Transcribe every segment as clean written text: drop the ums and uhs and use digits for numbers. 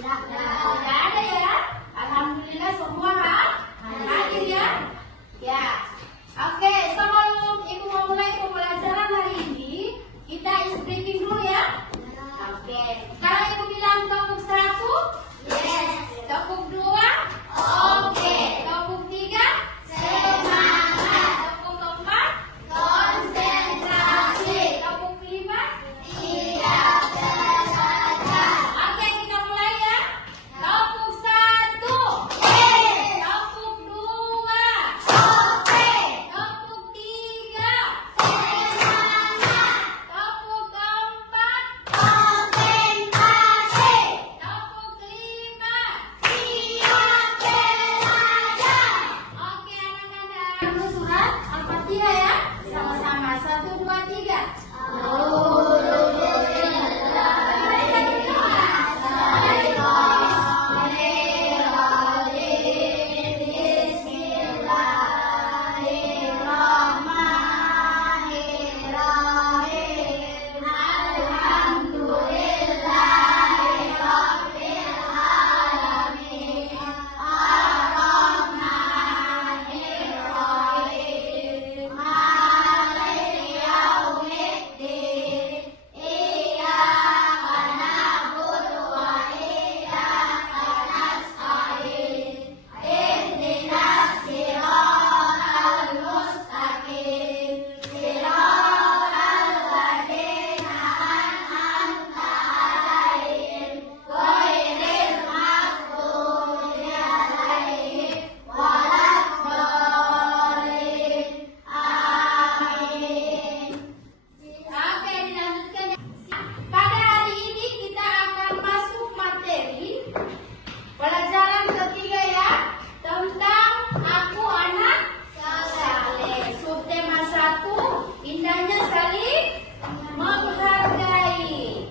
Tidak ada ya. Alhamdulillah semua hadir ya. Ya. Oke, sebelum Ibu memulai pembelajaran hari ini, kita is briefing dulu ya. Oke. Sekarang Ibu bilang topik 1. Yes. Topik 2. Oke. Topik 3. Semangat. Topik 4. Konsentrasi. Topik 5. Tidak terbaca. Oke, kita mulai ya. Topik 1. Yes. Topik 2. Oke. Topik 3. Semangat. Topik 4. Konsentrasi. Topik 5. Siap belajar. Oke anak-anak, dulu surat Al-Fatihah ya. Sama-sama 1, 2, 3. Oke, dilanjutkan ya. Pada hari ini kita akan masuk materi pelajaran ketiga ya, tentang aku anak saleh. Subtema 1, indahnya saling menghargai.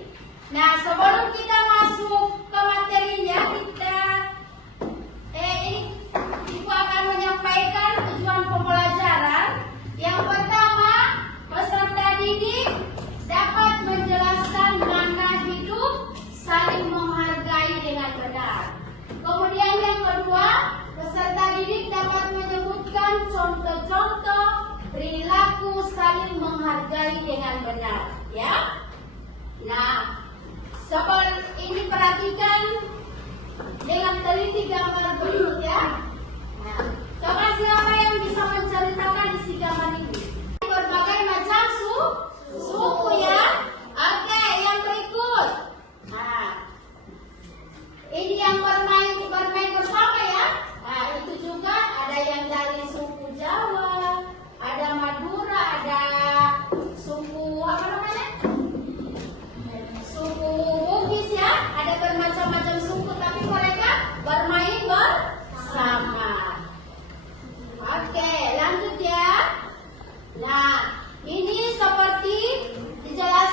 Nah, sebelum kita masuk ke materinya, Ibu akan menyampaikan tujuan pembelajaran. Yang pertama, peserta didik dapat menjelaskan makna hidup saling menghargai dengan benar. Kemudian yang kedua, peserta didik dapat menyebutkan contoh-contoh perilaku saling menghargai dengan benar, ya. Nah, sebelum ini perhatikan dengan teliti gambar berikut ya. Nah, coba siapa yang bisa menceritakan isi gambar ini? Berbagai macam suku ya. Oke, yang berikut. Nah, ini yang bermain bersama ya. Nah, itu juga ada yang dari suku Jawa, ada Madura, ada suku apa namanya? Suku Bugis ya. Ada bermacam-macam suku, tapi mereka bermain bersama. Oke, lanjut ya. Nah, ini seperti dijelaskan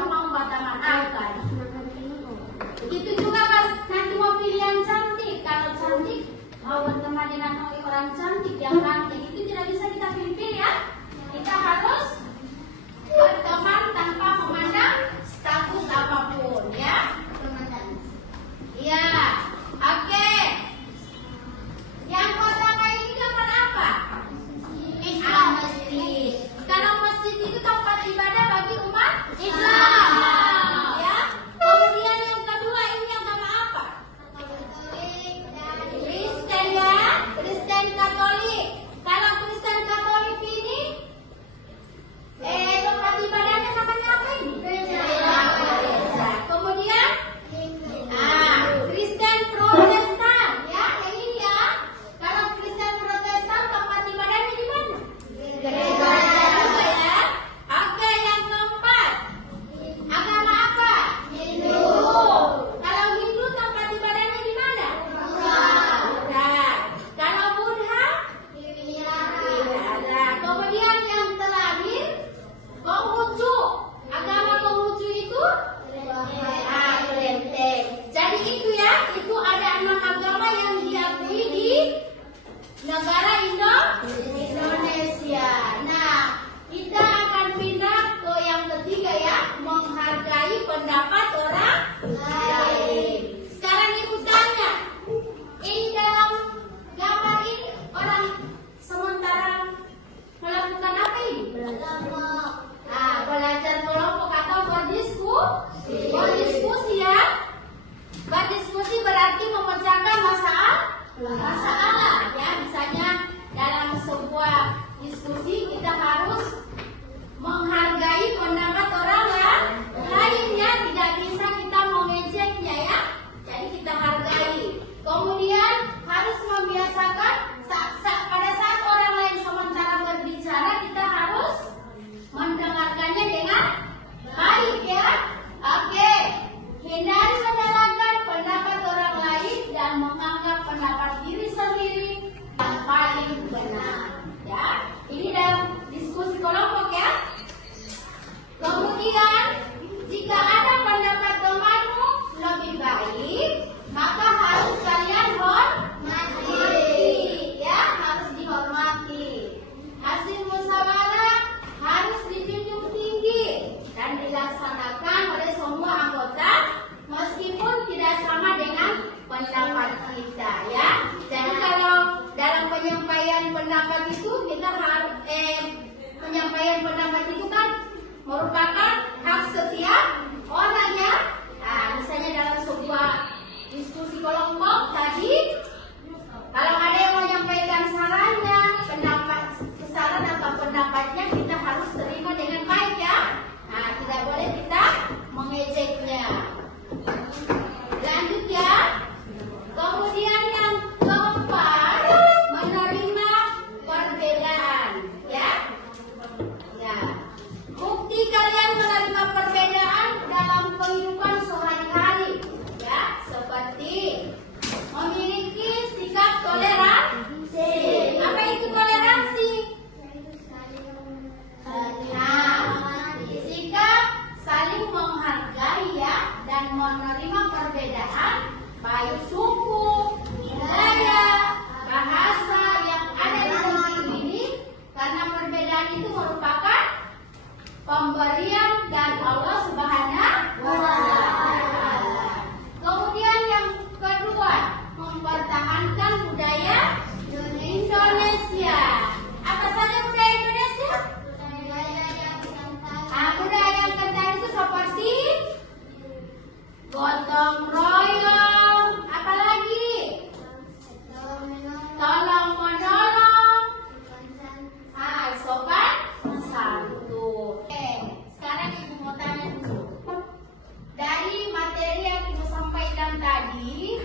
baru mau batangan. Begitu juga kalau nanti mau pilih yang cantik. Kalau cantik mau berteman dengan orang cantik yang cantik itu tidak bisa kita pilih ya. Kita harus berteman tanpa memandang status apapun ya. Iya, oke. Yang pertama ini tempat apa? Masjid. Kalau masjid itu tempat ibadah bagi umat Islam. Ya. Kemudian yang kedua ini yang nama apa? Kristen ya, Kristen Katolik. Kalau Kristen Katolik ini tempat ibadahnya namanya apa ini? Gereja. Kemudian Kristen Protestan ya, yang ini ya. Kalau Kristen Protestan tempat ibadahnya di mana? Gereja juga ya. Oke, yang keempat. Agama apa? Hindu. Kalau Hindu tempat ibadahnya di mana? Buddha. Kalau Buddha? Wihara. Kemudian yang terakhir, Konghucu. Agama Konghucu itu? Kristen. Jadi itu ya, itu ada 6 agama yang diakui di negara Indonesia. Nah, kita akan pindah ke yang ketiga ya, menghargai pendapat orang lain. Sekarang ibu tanya, ini dalam gambar ini orang sementara melakukan apa ini? Belajar kelompok atau berdiskusi. Berdiskusi ya. Berdiskusi berarti memecahkan masalah ya. Misalnya dalam sebuah diskusi kita harus menghargai pendapat orang lainnya, tidak bisa kita mengejeknya ya. Jadi kita hargai. Kemudian harus membiasakan pada saat orang lain sementara berbicara kita harus mendengarkannya dengan baik ya. Oke. Hindari menyalahkan pendapat orang lain dan menganggap pendapat diri sendiri yang paling benar ya. Ini dalam diskusi kelompok ya. Kemudian jika ada pendapat temanmu lebih baik, maka harus kalian hormati ya, harus dihormati. Hasil musyawarah harus dijunjung tinggi dan dilaksanakan oleh semua anggota meskipun tidak sama dengan pendapat kita ya. Jadi kalau dalam penyampaian pendapat itu kita harus penyampaian pendapat itu kan merupakan hak setiap orang ya. Nah, misalnya dalam sebuah diskusi kelompok tadi, kalau ada yang menyampaikan sarannya, saran atau pendapatnya kita harus terima dengan baik ya. Nah, tidak boleh kita mengejeknya. Lanjut ya. Kemudian yang keempat, menerima perbedaan ya. Ya. Bukti kalian menerima perbedaan dalam kehidupan sehari-hari ya, seperti memiliki sikap toleransi. Apa itu toleransi? Nah, sikap saling menghargai ya dan menerima perbedaan baik suku, budaya, bahasa yang ada di negeri ini, karena perbedaan itu merupakan pemberian dari Allah Subhanahu wa Ta'ala. Kemudian yang kedua, mempertahankan budaya Indonesia. Apa saja budaya Indonesia? Budaya yang kental itu seperti gotong royong, apalagi tolong menolong, sopan santun. Sekarang ibu mau tanya dulu. Dari materi yang ibu sampaikan tadi,